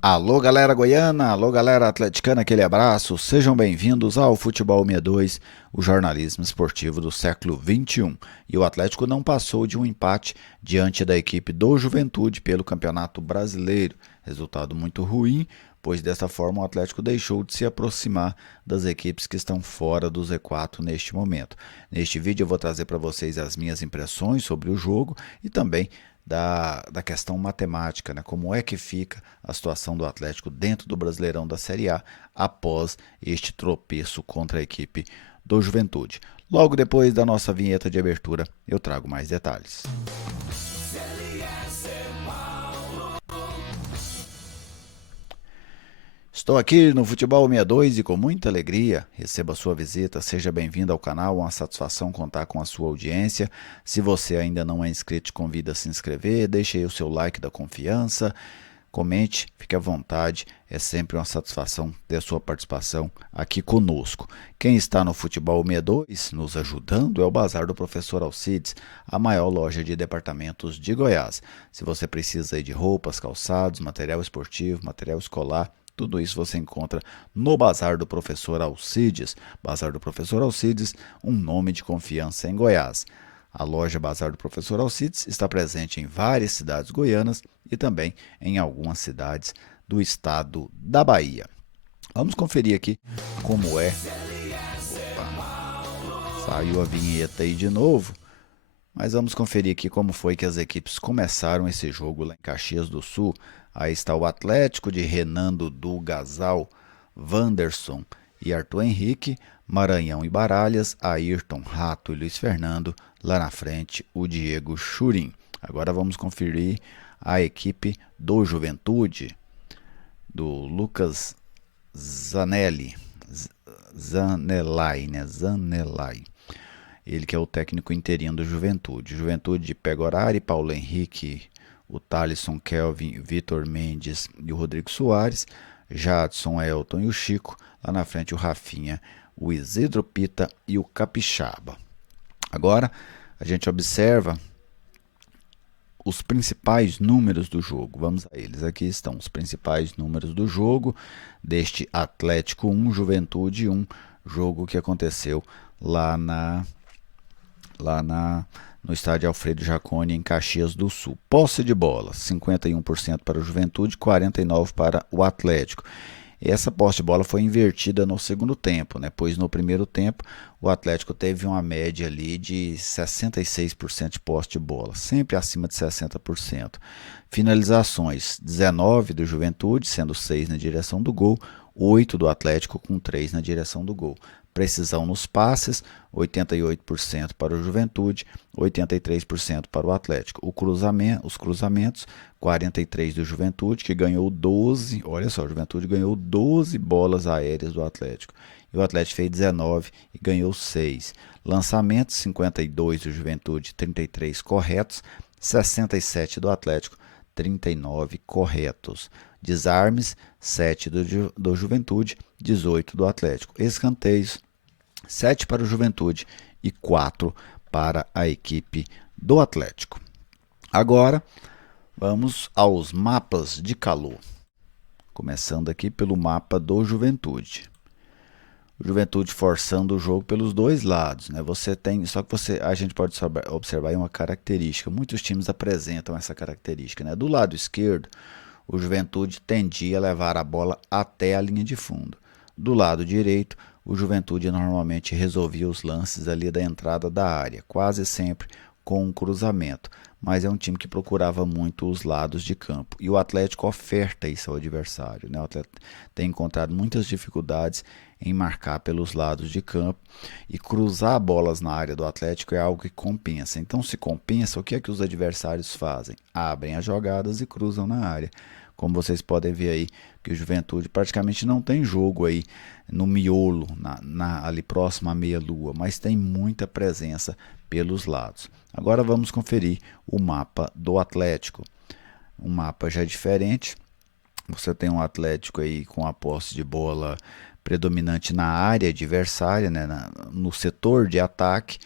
Alô, galera goiana, alô, galera atleticana, aquele abraço. Sejam bem-vindos ao Futebol 62, o jornalismo esportivo do século XXI. E o Atlético não passou de um empate diante da equipe do Juventude pelo Campeonato Brasileiro. Resultado muito ruim, pois dessa forma o Atlético deixou de se aproximar das equipes que estão fora do Z4 neste momento. Neste vídeo eu vou trazer para vocês as minhas impressões sobre o jogo e também da questão matemática, né? Como é que fica a situação do Atlético dentro do Brasileirão da Série A após este tropeço contra a equipe do Juventude. Logo depois da nossa vinheta de abertura, eu trago mais detalhes. Estou aqui no Futebol 62 e com muita alegria recebo a sua visita. Seja bem-vindo ao canal, uma satisfação contar com a sua audiência. Se você ainda não é inscrito, te convido a se inscrever, deixe aí o seu like da confiança, comente, fique à vontade. É sempre uma satisfação ter a sua participação aqui conosco. Quem está no Futebol 62 nos ajudando é o Bazar do Professor Alcides, a maior loja de departamentos de Goiás. Se você precisa de roupas, calçados, material esportivo, material escolar, tudo isso você encontra no Bazar do Professor Alcides. Bazar do Professor Alcides, um nome de confiança em Goiás. A loja Bazar do Professor Alcides está presente em várias cidades goianas e também em algumas cidades do estado da Bahia. Vamos conferir aqui como é. Saiu a vinheta aí de novo. Mas vamos conferir aqui como foi que as equipes começaram esse jogo lá em Caxias do Sul. Aí está o Atlético de Renando do Gasal, Wanderson e Arthur Henrique, Maranhão e Baralhas, Ayrton, Rato e Luiz Fernando. Lá na frente, o Diego Churin. Agora vamos conferir a equipe do Juventude, do Lucas Zanelli. Zanelli, né? Zanelli. Ele que é o técnico interino do Juventude. Juventude de Pegorari, Paulo Henrique, o Thalisson, Kelvin, Vitor Mendes e o Rodrigo Soares. Jadson, Elton e o Chico. Lá na frente o Rafinha, o Isidro Pita e o Capixaba. Agora a gente observa os principais números do jogo. Vamos a eles. Aqui estão os principais números do jogo deste Atlético 1, Juventude 1, jogo que aconteceu lá no estádio Alfredo Jaconi, em Caxias do Sul. Posse de bola, 51% para o Juventude, 49% para o Atlético. Essa posse de bola foi invertida no segundo tempo, né? Pois no primeiro tempo o Atlético teve uma média ali de 66% de posse de bola, sempre acima de 60%. Finalizações, 19 do Juventude, sendo 6 na direção do gol, 8 do Atlético com 3 na direção do gol. Precisão nos passes, 88% para o Juventude, 83% para o Atlético. Os cruzamentos, 43 do Juventude, que ganhou 12. Olha só, o Juventude ganhou 12 bolas aéreas do Atlético. E o Atlético fez 19 e ganhou 6. Lançamentos, 52 do Juventude, 33 corretos, 67 do Atlético, 39 corretos. Desarmes, 7 do Juventude, 18 do Atlético. Escanteios, 7 para o Juventude e 4 para a equipe do Atlético. Agora, vamos aos mapas de calor. Começando aqui pelo mapa do Juventude. O Juventude forçando o jogo pelos dois lados, né? A gente pode observar aí uma característica. Muitos times apresentam essa característica, né? Do lado esquerdo, o Juventude tendia a levar a bola até a linha de fundo. Do lado direito, o Juventude normalmente resolvia os lances ali da entrada da área, quase sempre com um cruzamento, mas é um time que procurava muito os lados de campo. E o Atlético oferta isso ao adversário, né? O Atlético tem encontrado muitas dificuldades em marcar pelos lados de campo, e cruzar bolas na área do Atlético é algo que compensa. Então, se compensa, o que é que os adversários fazem? Abrem as jogadas e cruzam na área. Como vocês podem ver aí, que o Juventude praticamente não tem jogo aí no miolo, ali próximo à meia-lua, mas tem muita presença pelos lados. Agora vamos conferir o mapa do Atlético. Um mapa já diferente. Você tem um Atlético aí com a posse de bola predominante na área adversária, né, no setor de ataque,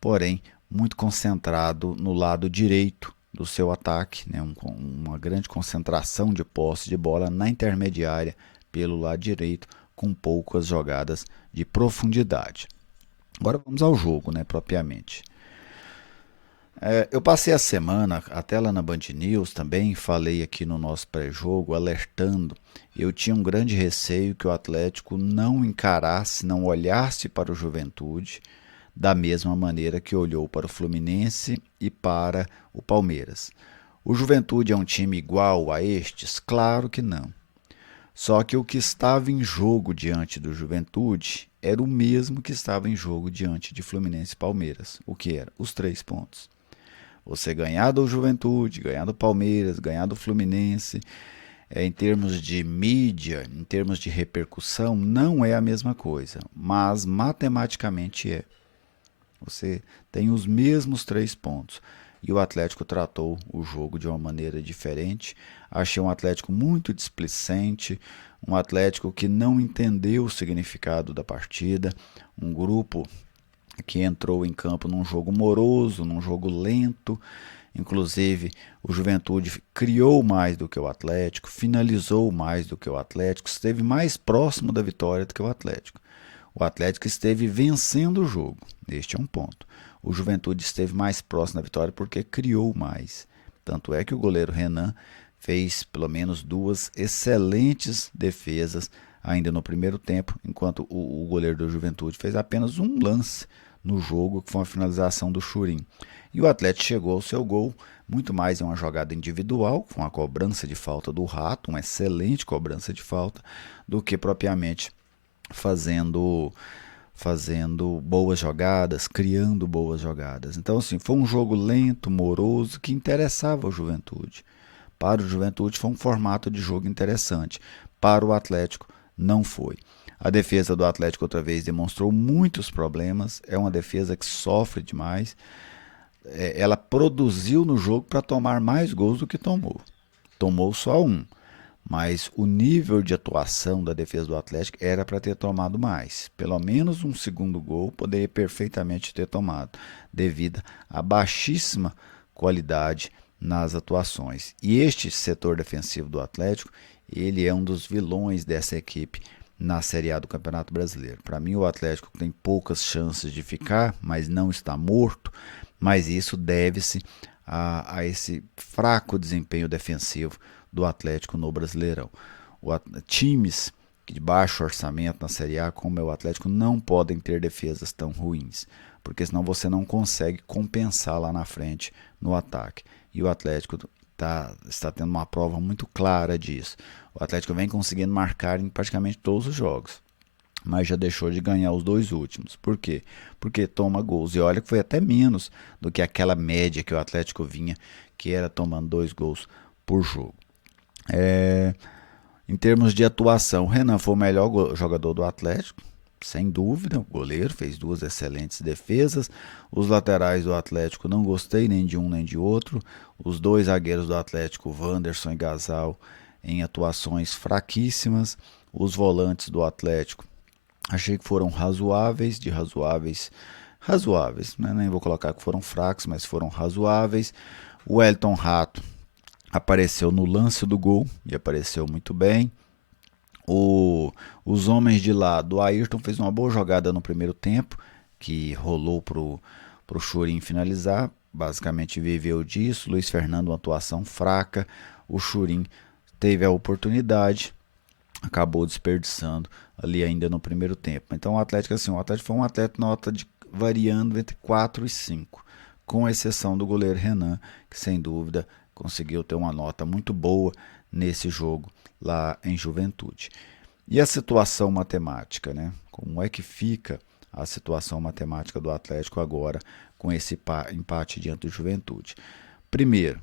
porém muito concentrado no lado direito do seu ataque, né? Uma grande concentração de posse de bola na intermediária pelo lado direito, com poucas jogadas de profundidade. Agora vamos ao jogo, né, propriamente. Eu passei a semana, até lá na Band News também, falei aqui no nosso pré-jogo, alertando. Eu tinha um grande receio que o Atlético não encarasse, não olhasse para o Juventude da mesma maneira que olhou para o Fluminense e para o Palmeiras. O Juventude é um time igual a estes? Claro que não. Só que o que estava em jogo diante do Juventude era o mesmo que estava em jogo diante de Fluminense e Palmeiras. O que era? Os 3 pontos. Você ganhar do Juventude, ganhar do Palmeiras, ganhar do Fluminense, em termos de mídia, em termos de repercussão, não é a mesma coisa, mas matematicamente é. Você tem os mesmos 3 pontos. E o Atlético tratou o jogo de uma maneira diferente. Achei um Atlético muito displicente, um Atlético que não entendeu o significado da partida, um grupo que entrou em campo num jogo moroso, num jogo lento. Inclusive, o Juventude criou mais do que o Atlético, finalizou mais do que o Atlético, esteve mais próximo da vitória do que o Atlético. O Atlético esteve vencendo o jogo, este é um ponto. O Juventude esteve mais próximo da vitória porque criou mais. Tanto é que o goleiro Renan fez pelo menos 2 excelentes defesas ainda no primeiro tempo, enquanto o goleiro do Juventude fez apenas um lance no jogo, que foi uma finalização do Churin. E o Atlético chegou ao seu gol muito mais em uma jogada individual, com a cobrança de falta do Rato, uma excelente cobrança de falta, do que propriamente fazendo boas jogadas, criando boas jogadas. Então, assim, foi um jogo lento, moroso, que interessava o Juventude. Para o Juventude foi um formato de jogo interessante. Para o Atlético, não foi. A defesa do Atlético outra vez demonstrou muitos problemas. É uma defesa que sofre demais. Ela produziu no jogo para tomar mais gols do que tomou. Tomou só um. Mas o nível de atuação da defesa do Atlético era para ter tomado mais. Pelo menos um segundo gol poderia perfeitamente ter tomado, devido à baixíssima qualidade nas atuações. E este setor defensivo do Atlético, ele é um dos vilões dessa equipe na Série A do Campeonato Brasileiro. Para mim, o Atlético tem poucas chances de ficar, mas não está morto. Mas isso deve-se a esse fraco desempenho defensivo do Atlético no Brasileirão. Times de baixo orçamento na Série A, como é o Atlético, não podem ter defesas tão ruins, porque senão você não consegue compensar lá na frente no ataque. E o Atlético está tendo uma prova muito clara disso. O Atlético vem conseguindo marcar em praticamente todos os jogos, mas já deixou de ganhar os 2 últimos. Por quê? Porque toma gols. E olha que foi até menos do que aquela média que o Atlético vinha, que era tomando 2 gols por jogo. Em termos de atuação, o Renan foi o melhor jogador do Atlético, sem dúvida. O goleiro fez 2 excelentes defesas. Os laterais do Atlético não gostei nem de um nem de outro. Os 2 zagueiros do Atlético, Wanderson e Gasal, em atuações fraquíssimas. Os volantes do Atlético, achei que foram razoáveis, razoáveis, né? Nem vou colocar que foram fracos, mas foram razoáveis. O Elton Rato apareceu no lance do gol e apareceu muito bem. Os homens de lado, o Ayrton fez uma boa jogada no primeiro tempo, que rolou pro Churin finalizar, basicamente viveu disso. Luiz Fernando, uma atuação fraca. O Churin teve a oportunidade, acabou desperdiçando ali ainda no primeiro tempo. Então o Atlético, assim, o Atlético foi um Atlético nota variando entre 4 e 5, com exceção do goleiro Renan, que sem dúvida conseguiu ter uma nota muito boa nesse jogo lá em Juventude. E a situação matemática, né? Como é que fica a situação matemática do Atlético agora com esse empate diante do Juventude? Primeiro,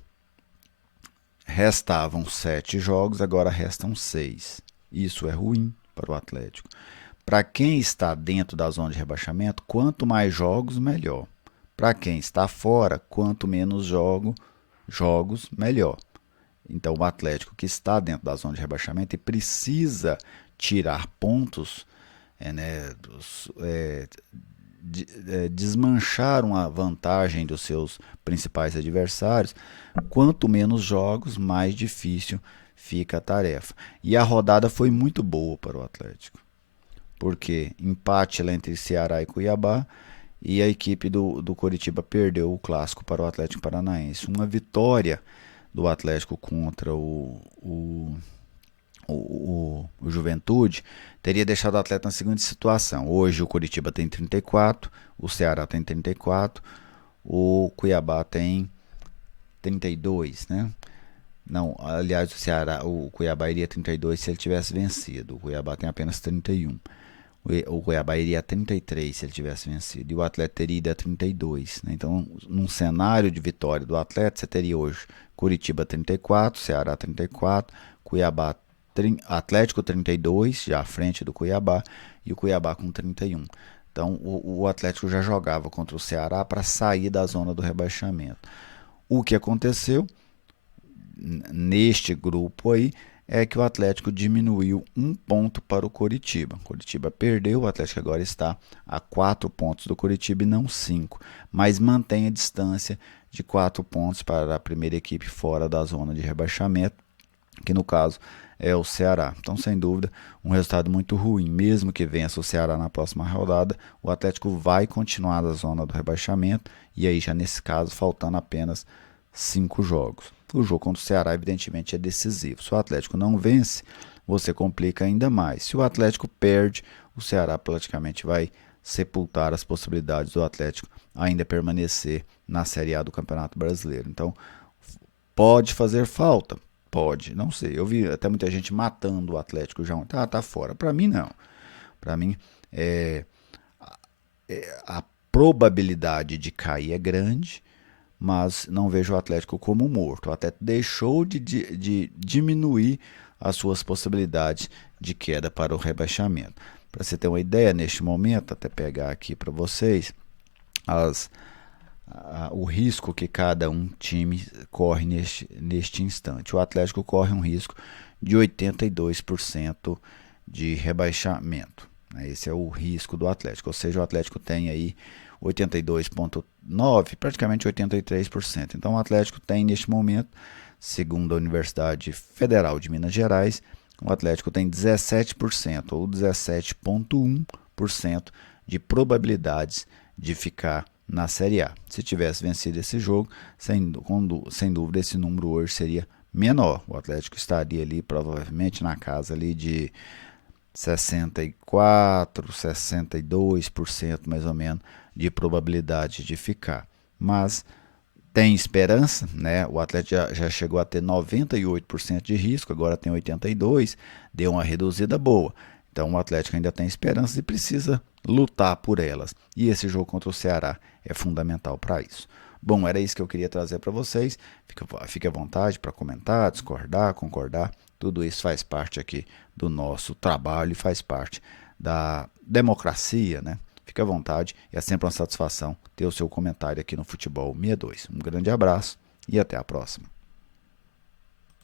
restavam 7 jogos, agora restam 6. Isso é ruim para o Atlético. Para quem está dentro da zona de rebaixamento, quanto mais jogos, melhor. Para quem está fora, quanto menos jogos, melhor. Então, o Atlético que está dentro da zona de rebaixamento e precisa tirar pontos, né, desmancharam a vantagem dos seus principais adversários. Quanto menos jogos, mais difícil fica a tarefa. E a rodada foi muito boa para o Atlético, porque empate lá entre Ceará e Cuiabá, e a equipe do Coritiba perdeu o clássico para o Atlético Paranaense. Uma vitória do Atlético contra o Juventude teria deixado o Atlético na seguinte situação. Hoje o Coritiba tem 34, o Ceará tem 34, o Cuiabá tem 32, né? Não, aliás, o Cuiabá iria 32 se ele tivesse vencido. O Cuiabá tem apenas 31. O Cuiabá iria a 33 se ele tivesse vencido. E o Atlético teria ido a 32. Né? Então, num cenário de vitória do Atlético, você teria hoje Curitiba 34, Ceará 34, Cuiabá, Atlético 32, já à frente do Cuiabá, e o Cuiabá com 31. Então, o Atlético já jogava contra o Ceará para sair da zona do rebaixamento. O que aconteceu neste grupo aí é que o Atlético diminuiu um ponto para o Coritiba. O Coritiba perdeu, o Atlético agora está a 4 pontos do Coritiba e não 5, mas mantém a distância de 4 pontos para a primeira equipe fora da zona de rebaixamento, que no caso é o Ceará. Então, sem dúvida, um resultado muito ruim. Mesmo que vença o Ceará na próxima rodada, o Atlético vai continuar na zona do rebaixamento, e aí já nesse caso faltando apenas 5 jogos. O jogo contra o Ceará, evidentemente, é decisivo. Se o Atlético não vence, você complica ainda mais. Se o Atlético perde, o Ceará praticamente vai sepultar as possibilidades do Atlético ainda permanecer na Série A do Campeonato Brasileiro. Então, pode fazer falta? Pode, não sei. Eu vi até muita gente matando o Atlético já. Tá fora. Para mim, não. Para mim, a probabilidade de cair é grande, mas não vejo o Atlético como morto. O Atlético deixou de diminuir as suas possibilidades de queda para o rebaixamento. Para você ter uma ideia, neste momento, até pegar aqui para vocês, o risco que cada um time corre neste instante. O Atlético corre um risco de 82% de rebaixamento. Esse é o risco do Atlético, ou seja, o Atlético tem aí 82,9%, praticamente 83%. Então o Atlético tem neste momento, segundo a Universidade Federal de Minas Gerais, o Atlético tem 17% ou 17,1% de probabilidades de ficar na Série A. Se tivesse vencido esse jogo, sem dúvida esse número hoje seria menor. O Atlético estaria ali provavelmente na casa ali de 64, 62% mais ou menos de probabilidade de ficar. Mas tem esperança, né? O Atlético já chegou a ter 98% de risco, agora tem 82%, deu uma reduzida boa. Então o Atlético ainda tem esperanças e precisa lutar por elas. E esse jogo contra o Ceará é fundamental para isso. Bom, era isso que eu queria trazer para vocês. Fique à vontade para comentar, discordar, concordar. Tudo isso faz parte aqui do nosso trabalho e faz parte da democracia, né? Fique à vontade, é sempre uma satisfação ter o seu comentário aqui no Futebol 62. Um grande abraço e até a próxima.